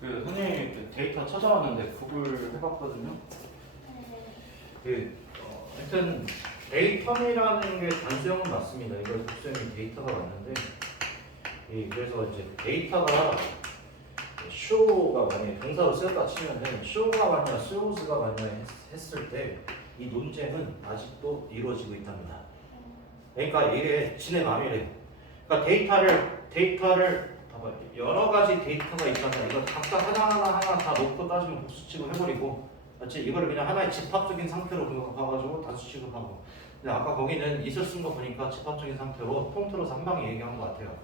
그 선생님이 그 데이터 찾아왔는데 구글 해봤거든요. 그 어, 하여튼 데이터이라는 게 단수형은 맞습니다. 이걸 복수형이 데이터가 맞는데 이 그래서 이제 데이터가 쇼가 만약에 동사로 쓰였다 치면은 쇼가 맞냐 쇼즈가 맞냐 했- 했을 때 이 논쟁은 아직도 이루어지고 있답니다. 그러니까 이게 진의 마음이래요. 그러니까 데이터를 데이터를 봐봐 여러 가지 데이터가 있잖아. 이거 각각 하나하나 하나 다 놓고 따지면 복수치고 해버리고 맞지? 이거를 그냥 하나의 집합적인 상태로 그거 봐가지고 단수 취급하고 근데 아까 거기는 있을 쓴거 보니까 집합적인 상태로 통틀어서 한 방에 얘기한 것 같아요.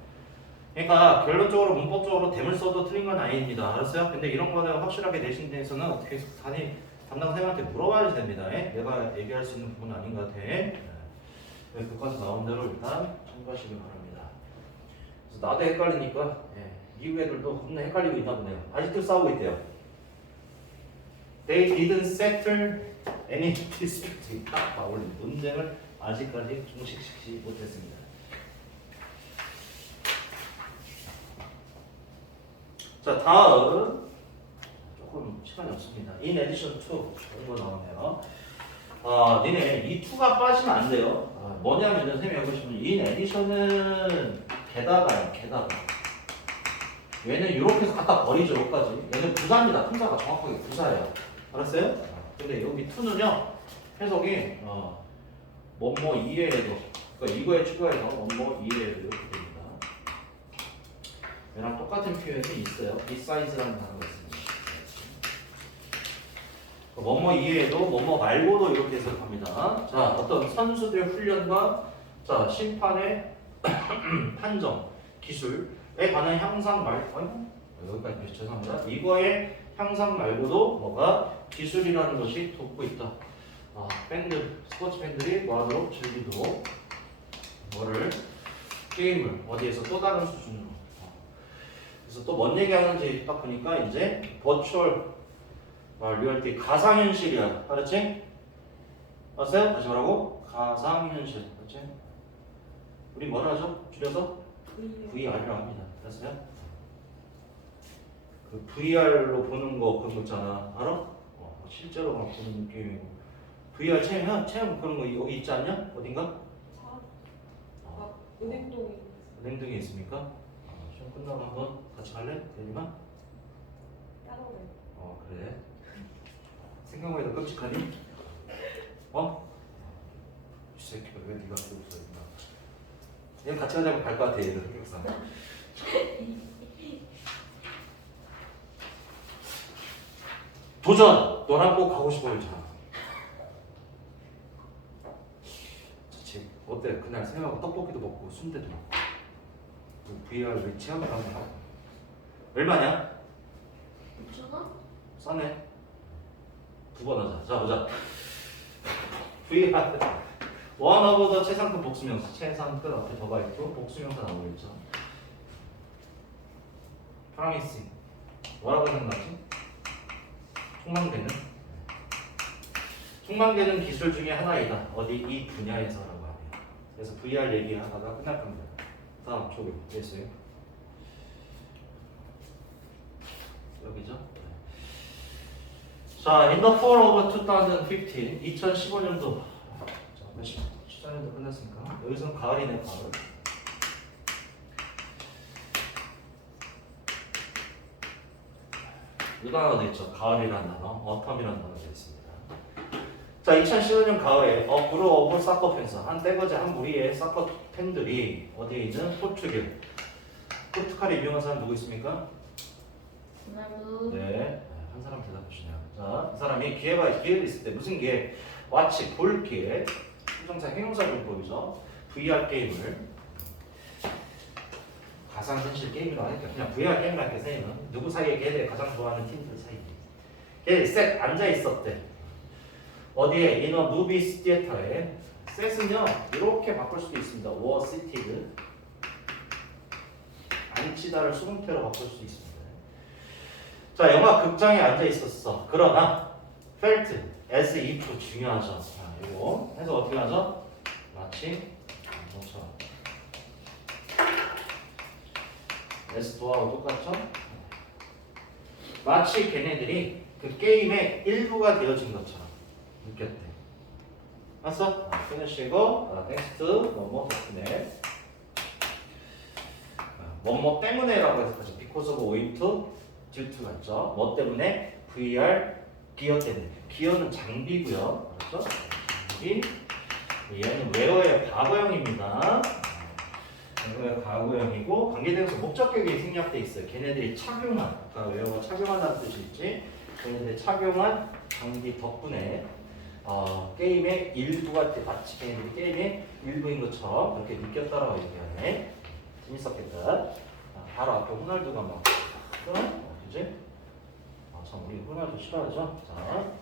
그러니까 결론적으로 문법적으로 댐을 써도 틀린 건 아닙니다. 알았어요? 근데 이런 거는 확실하게 내신 데에서는 어떻게 단위 담당 선생님한테 물어봐야 됩니다. 예? 내가 얘기할 수 있는 부분은 아닌 것 같아. 네. 네, 교과서 나온 대로 일단 참고하시기 바랍니다. 나도 헷갈리니까 예, 미국 애들도 겁나 헷갈리고 있나 보네요. 아직도 싸우고 있대요. They didn't settle any dispute. 딱 나올린 논쟁을 아직까지 종식시키지 못했습니다. 자 다음 조금 시간이 없습니다. In addition to 이런 거 나오네요. 아 니네 이 to가 빠지면 안 돼요. 아, 뭐냐면은 선생님이 해보시면 in addition은 게다가요 게다가. 얘는 이렇게 해서 갖다 버리죠 여기까지. 얘는 부사입니다. 품사가 정확하게 부사예요. 알았어요? 아, 근데 여기 to는요 해석이 어, 뭐뭐 이외에도 그러니까 이거에 추가해서 뭐뭐 이외에도 이렇게 됩니다. 얘랑 똑같은 표현이 있어요. beside라는 단어가 있습니다. 뭐뭐 이외에도 뭐뭐 말고도 이렇게 해석합니다. 자 어떤 선수들의 훈련과 자 심판의 판정 기술에 관한 향상 말 아이고 여기까지 죄송합니다 이거의 향상 말고도 뭐가 기술이라는 것이 돕고 있다 아, 밴드 스포츠 팬들이 뭐하도록 즐기도록 뭐를 게임을 어디에서 또 다른 수준으로 어. 그래서 또 뭔 얘기하는지 딱 보니까 이제 버추얼 아, 리얼티 가상현실이야 알았지? 알았어요? 다시 말하고 가상현실 알았지? 우리 뭐라 하죠? 줄여서 VR이라고 합니다 알았어요? 그 VR로 보는 거 그런 거 있잖아 알아? 어, 실제로 막 보는 게임이고 VR 체험, 체험 그런 거 여기 있지 않냐? 어딘가? 어, 은행동에 은행등에 있습니까? 어, 시험 끝나고 한번 같이 갈래? 대리만? 따로 어 그래 생각만 해도 끔찍하니? 어? 이 새끼가 왜 네가 쓰고 있어 임마 얘 같이 가자면 갈것 같아 얘들 항상 도전! 너랑 꼭 가고 싶어 자지 어때? 그날 생각하고 떡볶이도 먹고 순대도 먹고 그 VR 왜 체험을 하는 거야? 얼마냐? 6천원? 싸네. 두 번 하자. 자 보자. VR 원어보다 최상급 복수명사. 최상급 앞에 더가 있고 복수명사 있죠. 프라미싱. 뭐라고 생각나지? 총망대는? 총망대는 기술 중에 하나이다. 어디 이 분야에서라고 하네요. 그래서 VR 얘기하다가 끝날 겁니다. 다음 초기 됐어요. 여기죠? 네. 자, in the fall of 2015, 2015년도. 자, 몇십 14년도 끝났으니까. 여기서는 가을이네, 가을. 이 단어가 있죠. 가을이라는 단어, 어텀이라는 단어가 있습니다. 자, 2015년 가을에 어 그룹 오브 사커 팬서 한 떼거지 한 무리의 사커 팬들이 어디에 있는 포르투갈 포르투갈에 유명한 사람 누구 있습니까? 도날두 네, 한 사람 대답하시네요. 자, 이 사람이 기회가 기회가 있을 때 무슨 기회? 와치 볼 기회. 수정사 행용사 용법이죠. VR 게임을 가상현실 게임이라고 하니까 그냥 VR 게임을 할게 선생님은 누구 사이에 걔들 가장 좋아하는 팀들 사이에 걔들 셋 앉아 있었대. 어디에 인어 무비스 티에터에 셋은요 이렇게 바꿀 수도 있습니다. 워 시티드 앉히다를 수동태로 바꿀 수 있습니다. 자, 영화 극장에 앉아 있었어. 그러나 felt as if 중요하죠. 자, 이거 해서 어떻게 하죠? 마치 뭐처럼 as 도하고 똑같죠? 마치 걔네들이 그 게임의 일부가 되어진 것처럼 느꼈대. 봤어? 아, 끊으시고 아, 넥스트 뭐뭐 덕분에 아, 뭐뭐 때문에라고 해서 다시 because of owing to due to가 있죠. 뭐 때문에 VR 기어 때문에 기어는 장비고요. 그렇죠? 장비 얘는 웨어의 과거형입니다. 웨어의 과거형이고 관계대명사 목적격이 생략돼 있어요. 걔네들이 착용한 아까 웨어가 착용한다는 뜻이 있지. 걔네들이 착용한 장비 덕분에 어, 게임의 일부가 돼- 마치 걔네들이 게임의 일부인 것처럼 그렇게 느꼈다라고 얘기하네. 재밌었겠다. 아, 바로 앞에 호날두가 막 어, 그지? 아, 참 우리 호날두 싫어하죠? 자.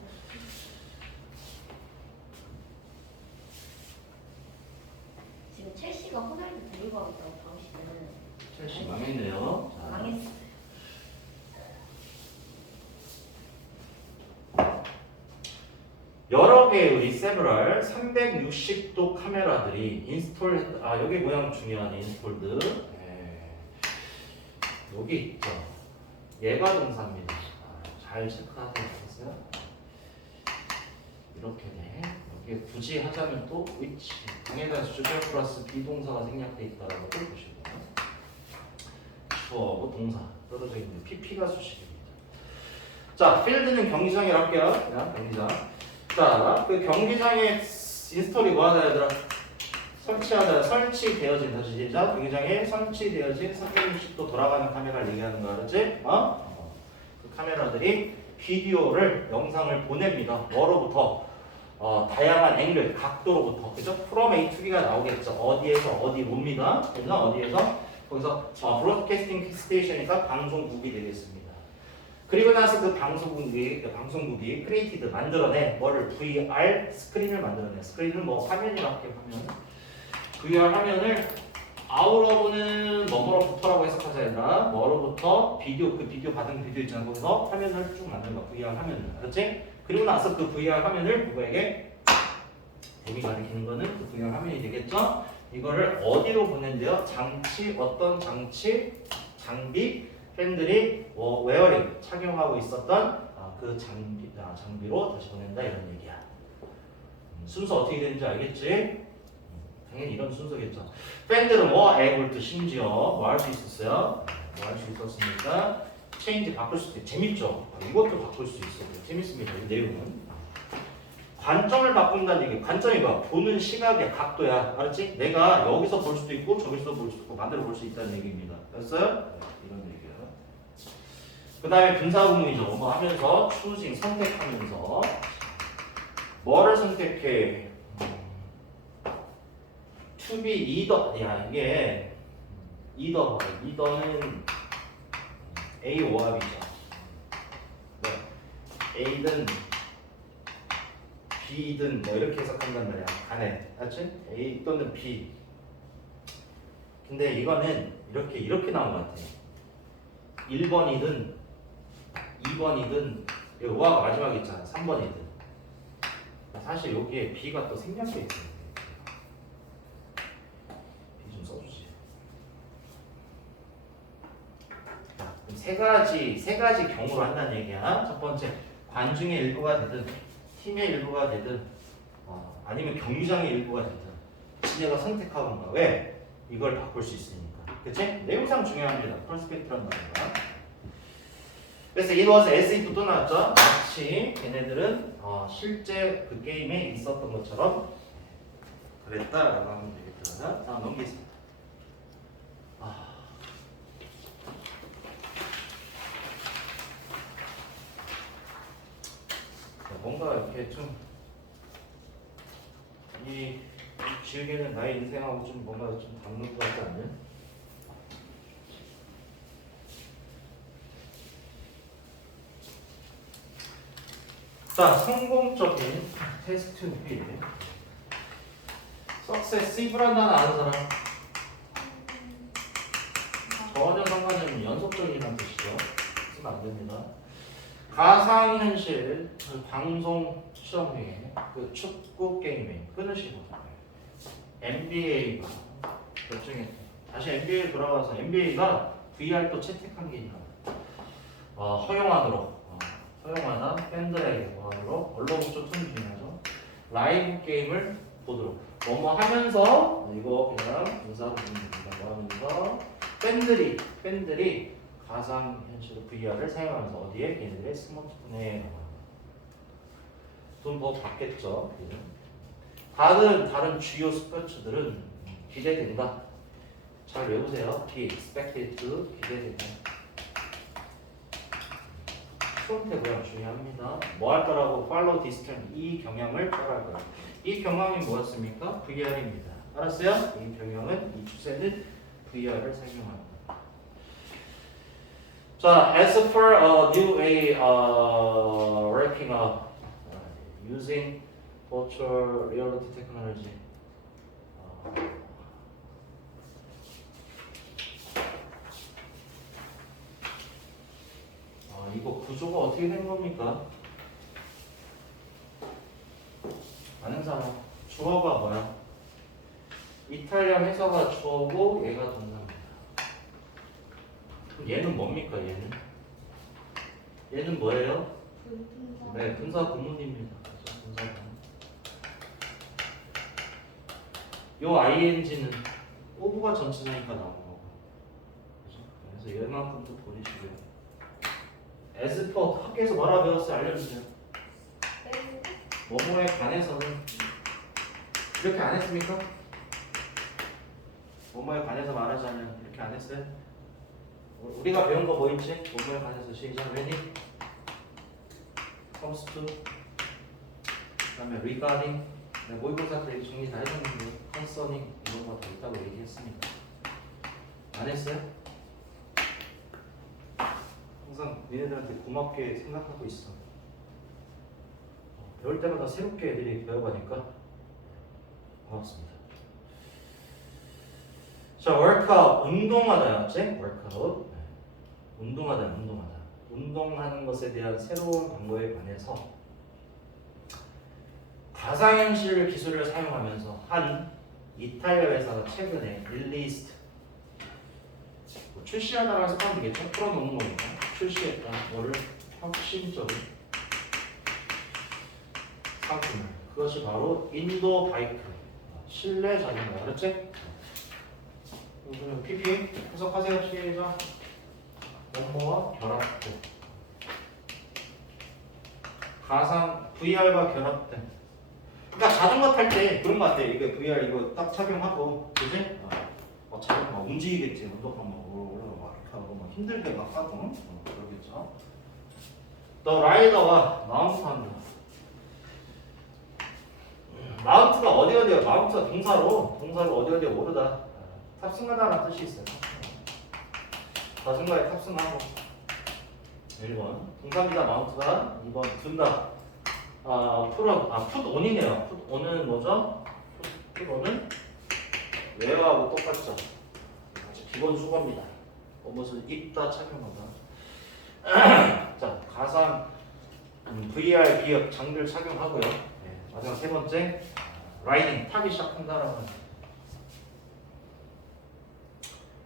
지금 첼시가 호날두 데리고 가고 있다고 당신은 첼시 망했네요. 자. 망했어. 여러 개의 우리 세브럴 360도 카메라들이 인스톨 아 여기 모양 중요한 인스톨드 예. 여기 있죠 예가 동사입니다 아, 잘 체크하세요. 이렇게 돼. 여기에 굳이 하자면 또 which? 당에다 주절 플러스 비동사가 생략돼 있다라고 보시고 주어하고 동사 떨어져 있는 PP가 수식입니다. 자 필드는 경기장이라고 할게요. 그냥 경기장. 자, 그 경기장에 인스톨이 뭐하다 얘들아? 설치하다, 설치되어진 다시 시작. 경기장에 설치되어진 360도 돌아가는 카메라를 얘기하는 거 알았지? 어? 카메라들이 비디오를 영상을 보냅니다. 뭐로부터? 어, 다양한 앵글, 각도로부터 그죠? 프롬 A to B가 나오겠죠. 어디에서 어디 옵니다. 그래서 어디에서 거기서 어, 브로드캐스팅 스테이션이니까 방송국이 되겠습니다. 그리고 나서 그 방송국이 그 방송국이 크리에이티드 만들어내 뭐를 VR 스크린을 만들어내 스크린은 뭐 화면이라고 하면 VR 화면을 아우러브는 뭐뭐로부터라고 해석하자 얘들아 뭐로부터 비디오 그 비디오 받은 비디오 있잖아 거기서 화면을 쭉 만드는 거야 VR 화면을 알았지? 그리고 나서 그 VR 화면을 누구에게 뱀이 가리키는 거는 그 VR 화면이 되겠죠? 이거를 어디로 보낸대요? 장치 어떤 장치 장비 팬들이 뭐 웨어링 착용하고 있었던 아, 그 장비 아, 장비로 다시 보낸다 이런 얘기야. 음, 순서 어떻게 되는지 알겠지? 음, 당연히 이런 순서겠죠. 팬들은 뭐 able 심지어 뭐 할 수 있었어요? 뭐 할 수 있었습니까? 체인지 바꿀 수도 있 재밌죠? 아, 이것도 바꿀 수 있어요. 재밌습니다. 이 내용은. 관점을 바꾼다는 얘기. 관점이 뭐야? 보는 시각의 각도야. 알았지? 내가 여기서 볼 수도 있고 저기서 볼 수도 있고 반대로 볼 수 있다는 얘기입니다. 됐어요? 네, 이런 얘기야. 그 다음에 분사구문이죠. 뭐 하면서 choosing 선택하면서 뭐를 선택해? Be either 야 이게 either either는 A 오합이죠. 네. A든 B든 뭐 이렇게 해석한단 말이야. 간에 맞지? A 또는 B. 근데 이거는 이렇게 이렇게 나온 것 같아. 1번이든 2번이든 여기 오화가 마지막에 있잖아 3번이든 사실 여기에 B가 또 생략돼 있어요 B 좀 써주지 자, 그럼 세 가지 세 가지 경우로 한다는 얘기야 첫 번째 관중의 일부가 되든 팀의 일부가 되든 어, 아니면 경기장의 일부가 되든 지네가 선택하건가 왜? 이걸 바꿀 수 있으니까 그치? 내용상 중요합니다 프로스펙트란 말이야 그래서 it was as if 또 나왔죠. 마치 걔네들은 어, 실제 그 게임에 있었던 것처럼 그랬다라고 하면 되겠다. 다음 넘기겠습니다. 아. 뭔가 이렇게 좀이 지우개는 나의 인생하고 좀 뭔가 좀 닮는 것 같지 않냐? 자, 성공적인 테스트 후기. 석세시브란 단어 아는 사람? 전혀 상관이 없는 연속적이라는 뜻이죠. 쓰면 안 됩니다. 가상현실 그 방송 시험회 그 축구 게임에 끊으시고 NBA가 결정했다. 다시 NBA에 돌아가서 NBA가 VR 또 채택한 게 있나? 어, 허용안으로 어, 허용하는 팬들에게 뭐하도록 언론목적 투는 중요하죠. 라이브 게임을 보도록 뭐뭐 하면서 이거 그냥 분사로 보면 됩니다. 뭐 하면서 팬들이 팬들이 가상 현실 VR을 사용하면서 어디에 걔네들의 스마트폰에 돈더 받겠죠. 다른 다른 주요 스포츠들은 기대된다. 잘 외우세요. be expected to 기대된다. 수험태고요 중요합니다. 뭐 할 거라고 this trend 이 경향을 따라할 거예요. 이 경향이 뭐였습니까? VR입니다. 알았어요? 이 경향은 이 추세는 VR을 설명합니다. 자, as for a new way uh, working up uh, using virtual reality technology. 어, 아, 이거 구조가 어떻게 된 겁니까? 아는 사람. 주어가 뭐야? 이탈리안 회사가 주어고 얘가 동사입니다. 그럼 얘는 뭡니까? 얘는? 얘는 뭐예요? 네, 분사 구문입니다. 그죠? 분사 구문. 요 ing는 오브가 전치사니까 나온 거고. 그죠? 그래서 얘만큼도 as for 학교에서 뭐라 배웠어요? 알려주세요. 뺀 뭐뭐에 관해서는 이렇게 안 했습니까? 뭐뭐에 관해서 말하자면 이렇게 안 했어요? 우- 우리가 배운 거 뭐 있지? 뭐뭐에 관해서 시작 ready? comes to 그다음에 regarding 네, 모의고사 때 정리 다 해줬는데 concerning 이런 거 다 있다고 얘기했습니다. 안 했어요? 항상 니네들한테 고맙게 생각하고 있어. 어, 배울 때마다 새롭게 애들이 배워가니까 고맙습니다. 자, workout 운동하다 였지? workout 네. 운동하다, 운동하다. 운동하는 것에 대한 새로운 방법에 관해서 가상현실 기술을 사용하면서 한 이탈리아 회사가 최근에 릴리스트 뭐 해서 하면 되겠죠? 풀어놓는 거니까 출시했다 뭐를 혁신적인 상품을 그것이 바로 인도 바이크 실내 자전거 알았지? 그럼 PP 해석하세요 시작 뭐뭐와 결합된. 가상 VR과 결합된. 그러니까 자전거 탈 때 그런 거 같아 이게 VR 이거 딱 착용하고 그지? 어, 자전거 막 움직이겠지. 운동하면 막 오르고 막 이렇게 하고 막 힘들게 막 하고. 어, 그러겠죠? 더 라이더와 마운트 합니다. 마운트가 어디 어디야? 마운트가 동사로 동사로 어디 어디에 오르다. 탑승하다라는 뜻이 있어요 자전거에 탑승하고. 1번. 동사입니다 마운트가 2번. 둔다. 아 풀은 아 풋온이네요. 풋온은 뭐죠? 풋- 풋온은 외화하고 똑같죠. 아주 기본 수거입니다. 옷을 입다 착용하다. 자 가상 음, VR 기업 장비를 착용하고요. 네, 마지막 세 번째 라이딩 타기 시작한다라고 하는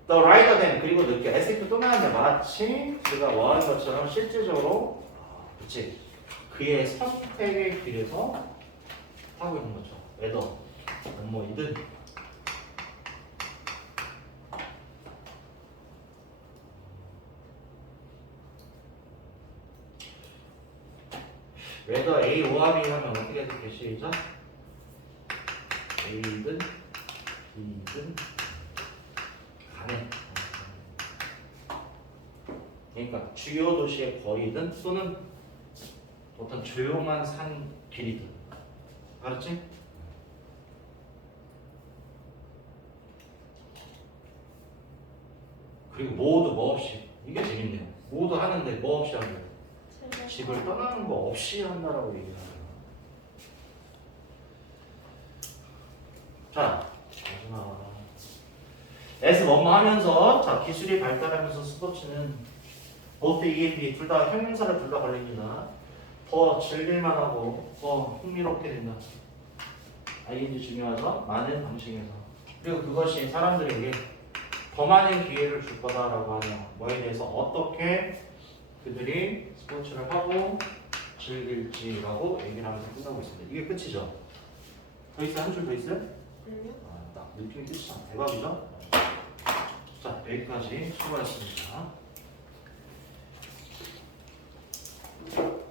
더 라이더 된 그리고 늦게 SF 또 나왔는데 마치 우리가 원하는 것처럼 실질적으로 아, 그치. 그의 선택에 비례서 하고 있는 거죠. 웨더 뭐이든. 웨더 A 오합이 하면 어떻게 되게 시작. A든 B든 간에 그러니까 주요 도시의 거리든 또는 어떤 조용한 산 길이든. 알았지? 그리고 모두 뭐 없이. 이게 재밌네요. 모두 하는데 뭐 없이 하는 거예요? 집을 떠나는 거 없이 한다라고 얘기하는 자 마지막. S 뭐뭐 하면서 자 기술이 발달하면서 스포츠는 보트 EFE 둘다 형용사를 둘 다 걸립니다. 더 즐길만 하고 더 흥미롭게 된다. ING 중요하죠? 많은 방식에서 그리고 그것이 사람들에게 더 많은 기회를 줄 거다라고 하는 뭐에 대해서 어떻게 그 그들이 스포츠를 하고 즐길지라고 얘기를 하면서 끝나고 있습니다. 이게 끝이죠. 더 있어요? 한 줄 더 있어요? 그럼요. 아, 딱 느낌이 끝이잖아. 대박이죠? 자, 여기까지 수고하셨습니다. 네.